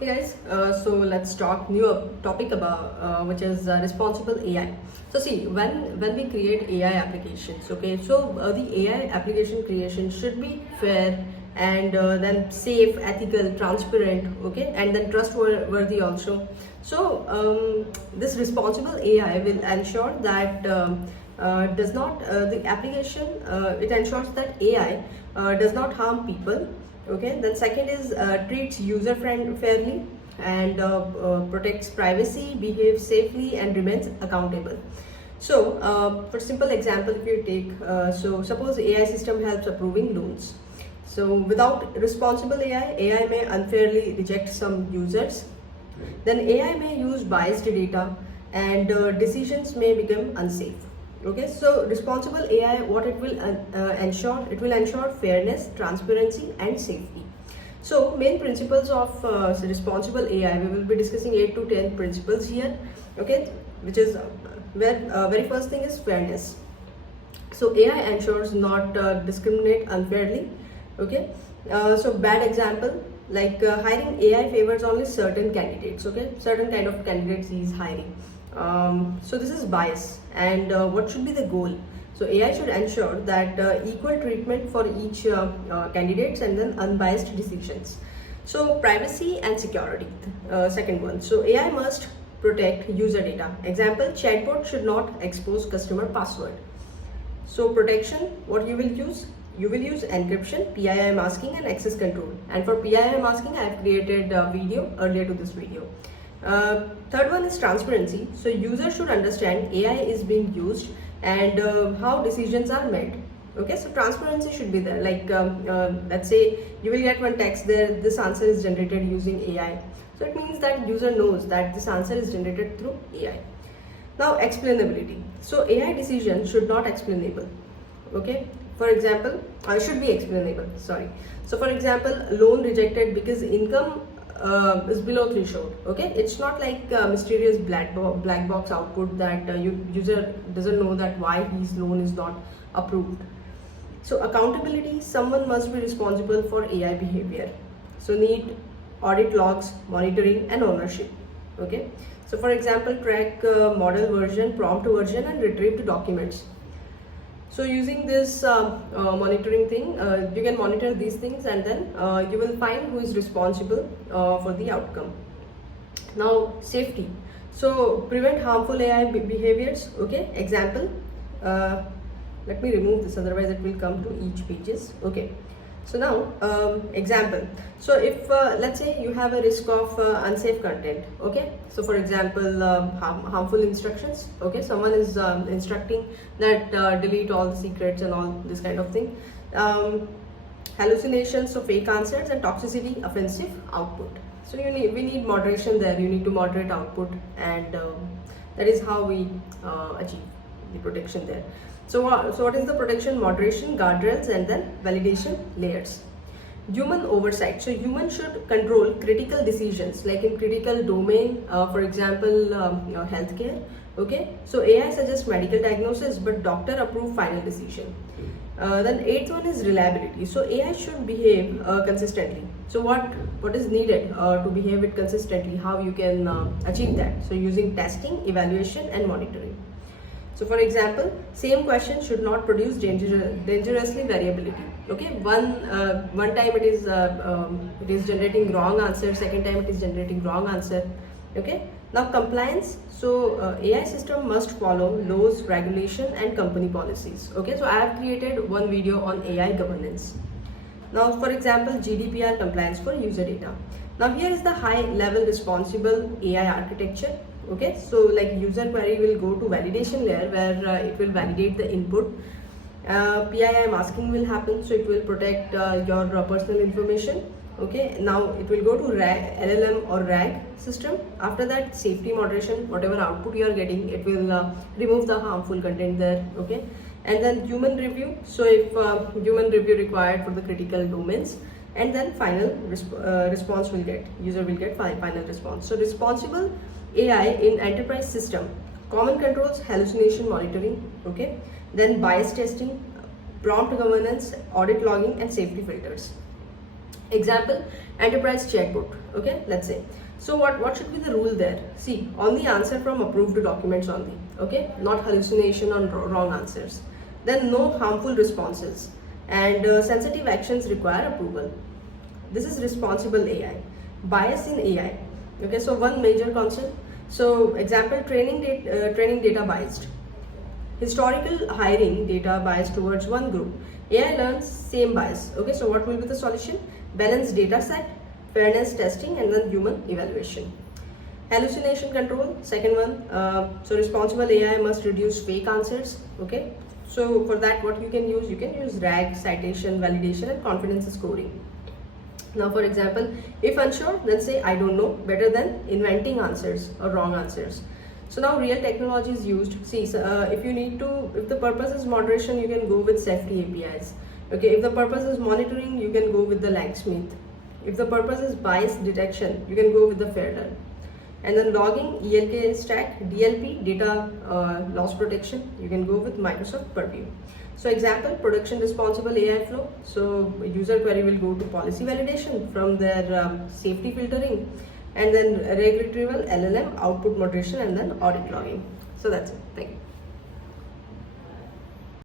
Hey guys, so let's talk new topic about which is responsible AI. So see, when we create AI applications, okay, so the AI application creation should be fair and then safe, ethical, transparent, okay, and then trustworthy also. So this responsible AI will ensure that does not the application it ensures that AI does not harm people. Okay, then second is treats user fairly and protects privacy, behaves safely, and remains accountable. So for simple example, if you take so suppose AI system helps approving loans. So without responsible AI may unfairly reject some users. Then AI may use biased data and decisions may become unsafe. Okay, so responsible AI, what it will ensure? It will ensure fairness, transparency, and safety. So main principles of responsible AI, we will be discussing 8 to 10 principles here. Okay, which is where very first thing is fairness. So AI ensures not discriminate unfairly. Okay, so bad example like hiring AI favors only certain candidates. Okay, certain kind of candidates he is hiring. So this is bias, and what should be the goal? So AI should ensure that equal treatment for each candidates and then unbiased decisions. So privacy and security, second one. So AI must protect user data. Example, chatbot should not expose customer password. So protection, what you will use? You will use encryption, PII masking, and access control. And for PII masking, I have created a video earlier to this video. Third one is transparency. So user should understand AI is being used and how decisions are made. Okay, so transparency should be there. Like let's say you will get one text there, this answer is generated using AI. So it means that user knows that this answer is generated through AI. Now explainability. So AI decision should not explainable. Okay, for example, should be explainable. Sorry. So for example, loan rejected because income is below threshold. Okay, it's not like mysterious black box output that user doesn't know that why his loan is not approved. So accountability, someone must be responsible for AI behavior. So need audit logs, monitoring, and ownership. Okay, so for example, track model version, prompt version, and retrieved documents. So using this monitoring thing, you can monitor these things and then you will find who is responsible for the outcome. Now safety. So prevent harmful AI behaviors. Okay, example. Let me remove this, otherwise it will come to each pages. Okay. So now example. So if let's say you have a risk of unsafe content. Okay, so for example harmful instructions. Okay, someone is instructing that delete all the secrets and all this kind of thing. Hallucination, so fake answers, and toxicity, offensive output. So we need moderation there. You need to moderate output, and that is how we achieve the protection there. So what is the protection? Moderation, guardrails, and then validation layers. Human oversight. So human should control critical decisions, like in critical domain, for example, healthcare. Okay, so AI suggests medical diagnosis, but doctor approve final decision. Then eighth one is reliability. So AI should behave consistently. So what is needed to behave it consistently? How you can achieve that? So using testing, evaluation, and monitoring. So for example, same question should not produce dangerously variability. Okay, one time it is generating wrong answer, second time it is generating wrong answer. Okay, now compliance. So AI system must follow laws, regulation, and company policies. Okay, so I have created one video on AI governance. Now for example, GDPR compliance for user data. Now here is the high level responsible AI architecture. Okay, so like user query will go to validation layer where it will validate the input. PII masking will happen, so it will protect your personal information. Okay, now it will go to LLM or RAG system. After that, safety moderation, whatever output you are getting, it will remove the harmful content there. Okay, and then human review. So if human review required for the critical domains, and then final response will get, user will get final response. So responsible AI in enterprise system, common controls, hallucination monitoring. Okay, then bias testing, prompt governance, audit logging, and safety filters. Example, enterprise chatbot. Okay, let's say. So what should be the rule there? See, only answer from approved documents only. Okay, not hallucination on wrong answers. Then no harmful responses, and sensitive actions require approval. This is responsible AI. Bias in AI. Okay, so one major concept. So example, training data biased. Historical hiring data biased towards one group. AI learns same bias. Okay, so what will be the solution? Balanced data set, fairness testing, and then human evaluation. Hallucination control, second one. So responsible AI must reduce fake answers. Okay, so for that, what you can use RAG, citation, validation, and confidence scoring. Now, for example, if unsure, then say I don't know, better than inventing answers or wrong answers. So now real technology is used. See, if the purpose is moderation, you can go with safety APIs. Okay, if the purpose is monitoring, you can go with the LangSmith. If the purpose is bias detection, you can go with the Fairlearn. And then logging, ELK Stack, DLP, data loss protection, you can go with Microsoft Purview. So example, production responsible AI flow. So user query will go to policy validation from their safety filtering, and then reg retrieval, LLM, output moderation, and then audit logging. So that's it. Thank you.